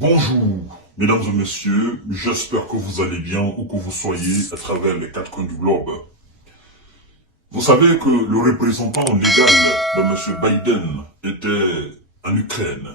Bonjour, mesdames et messieurs, j'espère que vous allez bien où que vous soyez à travers les quatre coins du globe. Vous savez que le représentant légal de M. Biden était en Ukraine.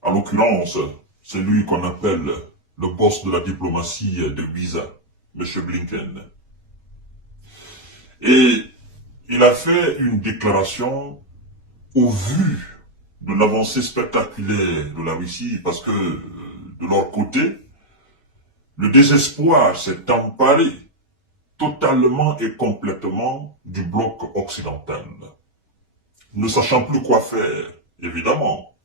En l'occurrence, c'est lui qu'on appelle le boss de la diplomatie de Visa, M. Blinken. Et il a fait une déclaration au vu de l'avancée spectaculaire de la Russie, parce que de leur côté, le désespoir s'est emparé totalement et complètement du bloc occidental. Ne sachant plus quoi faire, évidemment,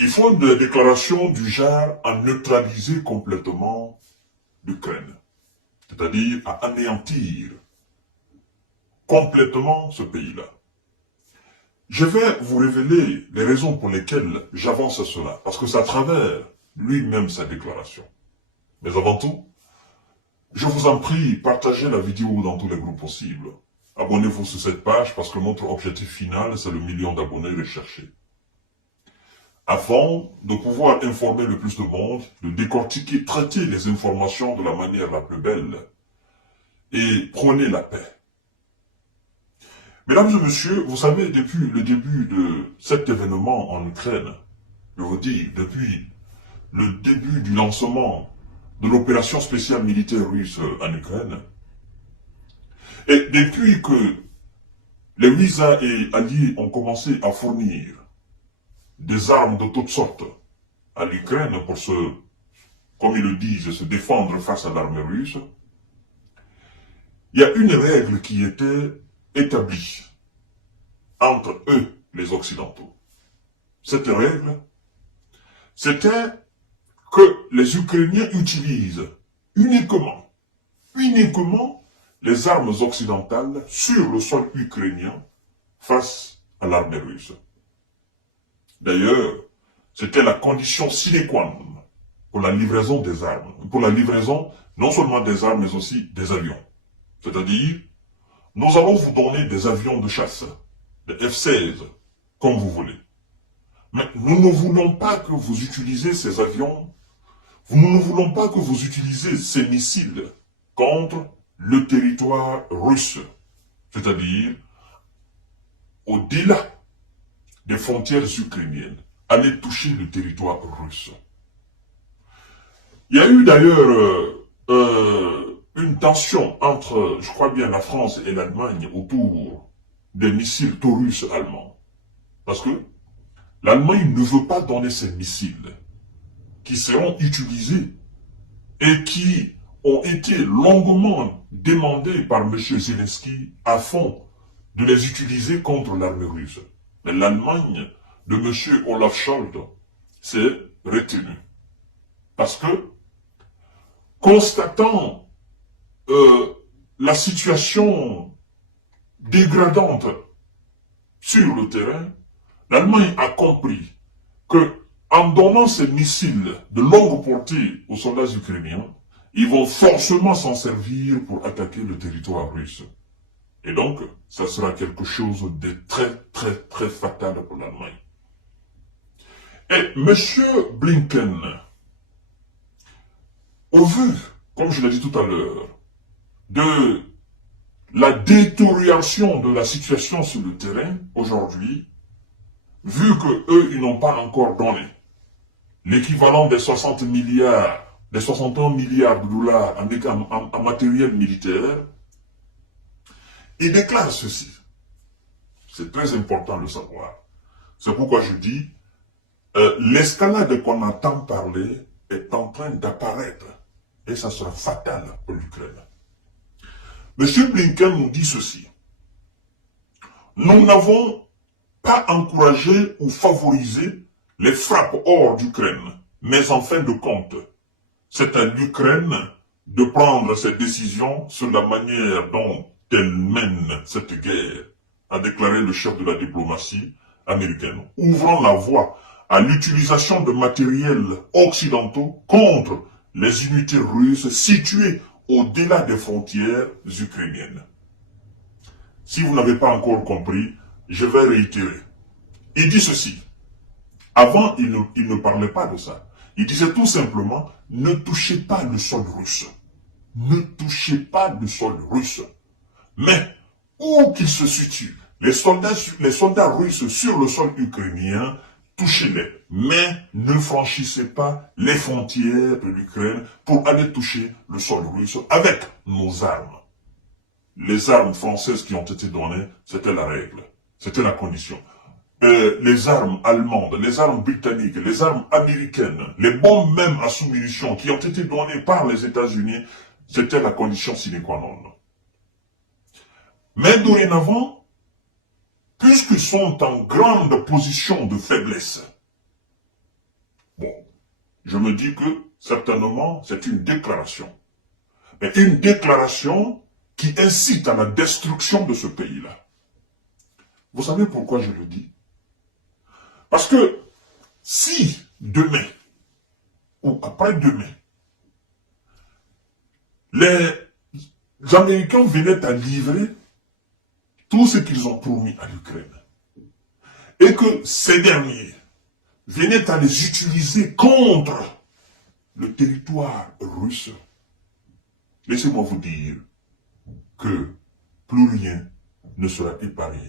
ils font des déclarations du genre à neutraliser complètement l'Ukraine, c'est-à-dire à anéantir complètement ce pays-là. Je vais vous révéler les raisons pour lesquelles j'avance à cela, parce que c'est à travers lui-même sa déclaration. Mais avant tout, je vous en prie, partagez la vidéo dans tous les groupes possibles. Abonnez-vous sur cette page parce que notre objectif final, c'est le million d'abonnés recherchés. Afin de pouvoir informer le plus de monde, de décortiquer, traiter les informations de la manière la plus belle et prôner la paix. Mesdames et messieurs, vous savez, depuis le début de cet événement en Ukraine, je vous dis, depuis le début du lancement de l'opération spéciale militaire russe en Ukraine, et depuis que les Visa et alliés ont commencé à fournir des armes de toutes sortes à l'Ukraine pour comme ils le disent, se défendre face à l'armée russe, il y a une règle qui était établie entre eux, les Occidentaux. Cette règle, c'était que les Ukrainiens utilisent uniquement les armes occidentales sur le sol ukrainien face à l'armée russe. D'ailleurs, c'était la condition sine qua non pour la livraison des armes, pour la livraison non seulement des armes mais aussi des avions. C'est-à-dire, nous allons vous donner des avions de chasse, des F-16, comme vous voulez. Mais nous ne voulons pas que vous utilisez ces avions, nous ne voulons pas que vous utilisez ces missiles contre le territoire russe, c'est-à-dire au-delà des frontières ukrainiennes, aller toucher le territoire russe. Il y a eu d'ailleurs une tension entre, je crois bien, la France et l'Allemagne autour des missiles Taurus allemands. Parce que l'Allemagne ne veut pas donner ces missiles qui seront utilisés et qui ont été longuement demandés par M. Zelensky afin de les utiliser contre l'armée russe. Mais l'Allemagne de M. Olaf Scholz s'est retenue. Parce que, constatant la situation dégradante sur le terrain, l'Allemagne a compris que en donnant ces missiles de longue portée aux soldats ukrainiens, ils vont forcément s'en servir pour attaquer le territoire russe. Et donc, ça sera quelque chose de très fatal pour l'Allemagne. Et M. Blinken, au vu, comme je l'ai dit tout à l'heure, de la détérioration de la situation sur le terrain aujourd'hui, vu que eux, ils n'ont pas encore donné l'équivalent des 60 milliards, des 61 milliards de dollars en matériel militaire, il déclare ceci. C'est très important de le savoir. C'est pourquoi je dis, l'escalade qu'on entend parler est en train d'apparaître et ça sera fatal pour l'Ukraine. M. Blinken nous dit ceci. Nous n'avons pas encouragé ou favorisé les frappes hors d'Ukraine, mais en fin de compte, c'est à l'Ukraine de prendre ses décisions sur la manière dont elle mène cette guerre, a déclaré le chef de la diplomatie américaine, ouvrant la voie à l'utilisation de matériels occidentaux contre les unités russes situées au-delà des frontières ukrainiennes. Si vous n'avez pas encore compris, je vais réitérer. Il dit ceci. Avant, il ne parlait pas de ça. Il disait tout simplement, ne touchez pas le sol russe. Ne touchez pas le sol russe. Mais, où qu'il se situe, les soldats russes sur le sol ukrainien, touchez-les. Mais ne franchissez pas les frontières de l'Ukraine pour aller toucher le sol russe avec nos armes. Les armes françaises qui ont été données, c'était la règle. C'était la condition. Les armes allemandes, les armes britanniques, les armes américaines, les bombes même à sous-munitions qui ont été données par les États-Unis, c'était la condition sine qua non. Mais dorénavant, puisqu'ils sont en grande position de faiblesse, bon, je me dis que certainement c'est une déclaration. Mais une déclaration qui incite à la destruction de ce pays-là. Vous savez pourquoi je le dis? Parce que si demain ou après-demain, les Américains venaient à livrer tout ce qu'ils ont promis à l'Ukraine et que ces derniers venaient à les utiliser contre le territoire russe, laissez-moi vous dire que plus rien ne sera épargné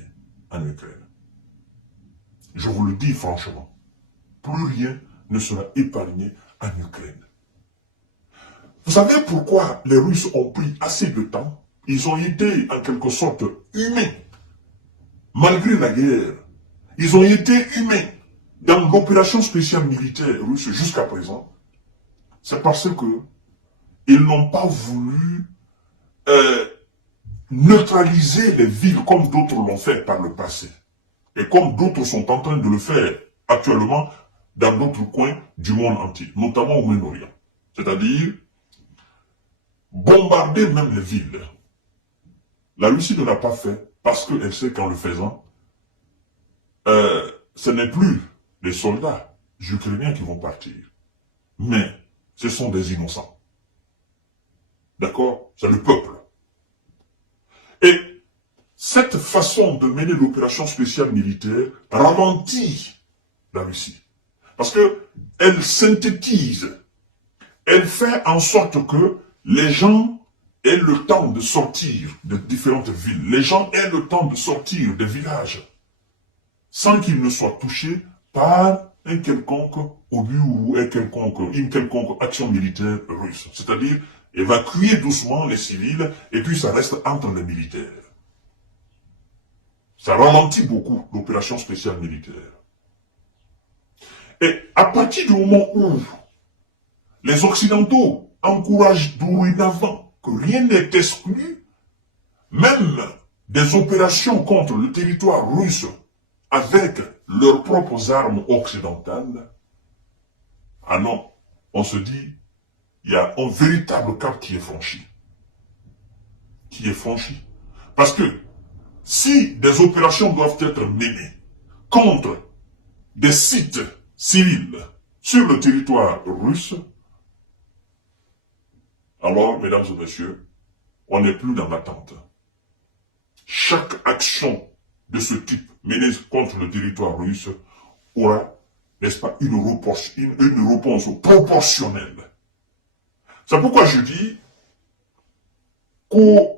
en Ukraine. Je vous le dis franchement, plus rien ne sera épargné en Ukraine. Vous savez pourquoi les Russes ont pris assez de temps? Ils ont été en quelque sorte humains, malgré la guerre. Ils ont été humains dans l'opération spéciale militaire russe jusqu'à présent. C'est parce que ils n'ont pas voulu neutraliser les villes comme d'autres l'ont fait par le passé. Et comme d'autres sont en train de le faire actuellement dans d'autres coins du monde entier, notamment au Moyen-Orient. C'est-à-dire bombarder même les villes. La Russie ne l'a pas fait parce qu'elle sait qu'en le faisant, ce n'est plus les soldats ukrainiens qui vont partir, mais ce sont des innocents. D'accord? C'est le peuple. Et cette façon de mener l'opération spéciale militaire ralentit la Russie. Parce qu'elle synthétise, elle fait en sorte que les gens aient le temps de sortir de différentes villes. Les gens aient le temps de sortir des villages sans qu'ils ne soient touchés par un quelconque obus ou une quelconque action militaire russe. C'est-à-dire évacuer doucement les civils et puis ça reste entre les militaires. Ça ralentit beaucoup l'opération spéciale militaire. Et à partir du moment où les Occidentaux encouragent dorénavant que rien n'est exclu, même des opérations contre le territoire russe avec leurs propres armes occidentales, ah non, on se dit, il y a un véritable cap qui est franchi. Qui est franchi. Parce que si des opérations doivent être menées contre des sites civils sur le territoire russe, alors, mesdames et messieurs, on n'est plus dans l'attente. Chaque action de ce type menée contre le territoire russe aura, n'est-ce pas, une réponse proportionnelle. C'est pourquoi je dis qu'au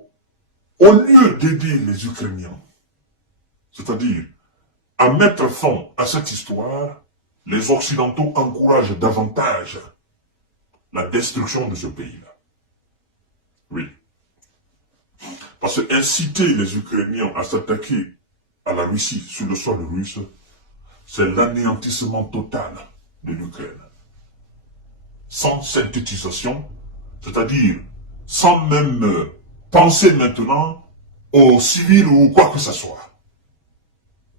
lieu d'aider les Ukrainiens, c'est-à-dire à mettre fin à cette histoire, les Occidentaux encouragent davantage la destruction de ce pays-là. Oui. Parce que inciter les Ukrainiens à s'attaquer à la Russie sur le sol russe, c'est l'anéantissement total de l'Ukraine. Sans synthétisation, c'est-à-dire sans même penser maintenant aux civils ou quoi que ce soit.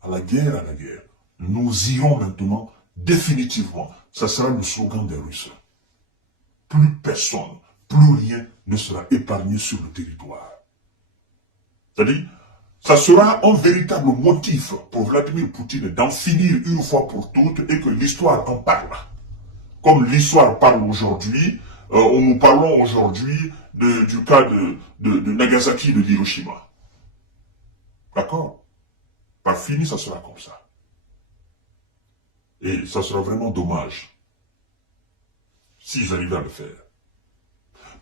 À la guerre, nous irons maintenant définitivement. Ça sera le slogan des Russes. Plus personne, plus rien ne sera épargné sur le territoire. C'est-à-dire, ça sera un véritable motif pour Vladimir Poutine d'en finir une fois pour toutes et que l'histoire en parle. Comme l'histoire parle aujourd'hui, nous parlons aujourd'hui du cas de Nagasaki et de Hiroshima. D'accord? Par fini, ça sera comme ça. Et ça sera vraiment dommage s'ils arrivent à le faire.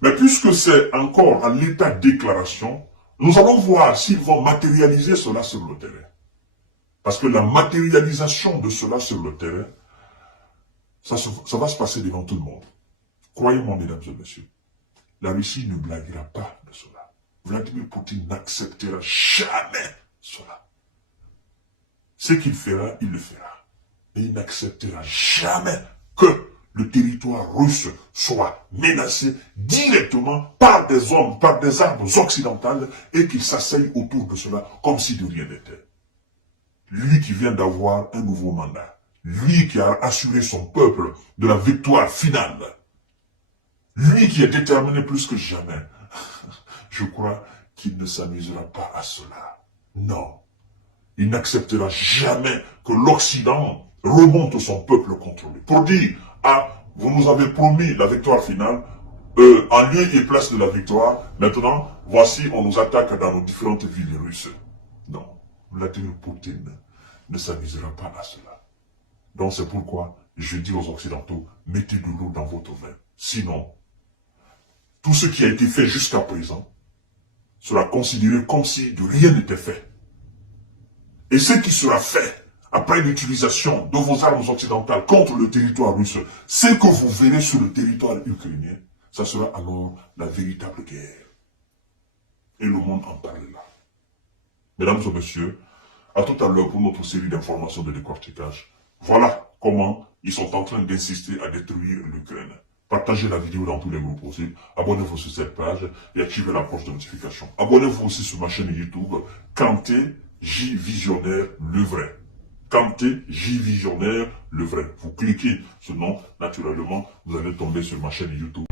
Mais puisque c'est encore à l'état de déclaration, nous allons voir s'ils vont matérialiser cela sur le terrain. Parce que la matérialisation de cela sur le terrain, ça va se passer devant tout le monde. Croyez-moi, mesdames et messieurs, la Russie ne blaguera pas de cela. Vladimir Poutine n'acceptera jamais cela. Ce qu'il fera, il le fera. Et il n'acceptera jamais que le territoire russe soit menacé directement par des hommes, par des armes occidentales et qu'il s'asseye autour de cela comme si de rien n'était. Lui qui vient d'avoir un nouveau mandat, lui qui a assuré son peuple de la victoire finale, lui qui est déterminé plus que jamais, je crois qu'il ne s'amusera pas à cela. Non. Il n'acceptera jamais que l'Occident remonte son peuple contre lui. Pour dire, ah, vous nous avez promis la victoire finale, en lieu et place de la victoire, maintenant, voici, on nous attaque dans nos différentes villes russes. Non, Vladimir Poutine ne s'amusera pas à cela. Donc c'est pourquoi je dis aux Occidentaux, mettez de l'eau dans votre vin. Sinon, tout ce qui a été fait jusqu'à présent sera considéré comme si de rien n'était fait. Et ce qui sera fait après l'utilisation de vos armes occidentales contre le territoire russe, ce que vous verrez sur le territoire ukrainien, ça sera alors la véritable guerre. Et le monde en parlera. Mesdames et messieurs, à tout à l'heure pour notre série d'informations de décortiquage. Voilà comment ils sont en train d'insister à détruire l'Ukraine. Partagez la vidéo dans tous les groupes possibles. Abonnez-vous sur cette page et activez la cloche de notification. Abonnez-vous aussi sur ma chaîne YouTube, Kanté J Visionnaire le vrai. Kanté J Visionnaire le vrai. Vous cliquez ce nom, naturellement, vous allez tomber sur ma chaîne YouTube.